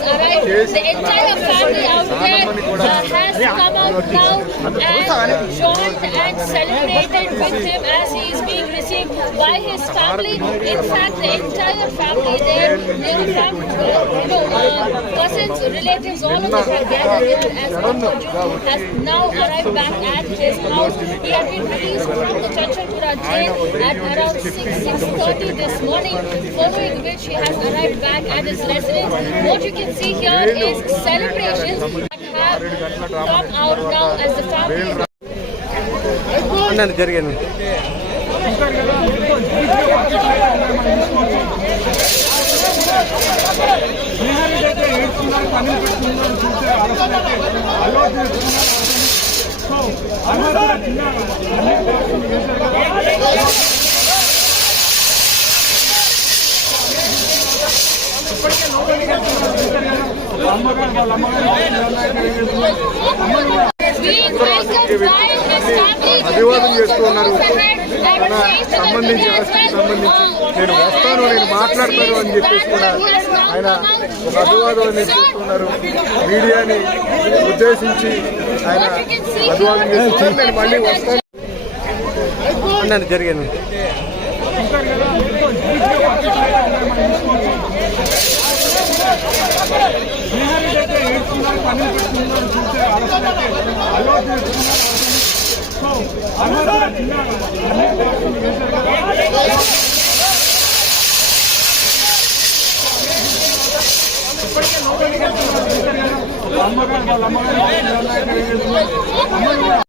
has arrived. The entire family out there has come out now and joined and celebrated with him as he is being received by his family. In fact, the entire family there, from cousins, relatives, all of us have gathered here as Arjun has now arrived back at his house. He had been released from the Chanchalpura jail at around 6:30 this morning, following which he has arrived back at his residence. What you can see here is celebrations that have come out now as the family. అభివాదం చేస్తూ ఉన్నారు. మన సంబంధించి నేను వస్తాను, నేను మాట్లాడతాను అని చెప్పేసి కూడా ఆయన ఒక అభివాదం అనేది చేస్తున్నారు. మీడియాని ఉద్దేశించి ఆయన అభివాదం చేస్తున్నారు. నేను మళ్ళీ వస్తాను అన్నది జరిగాను.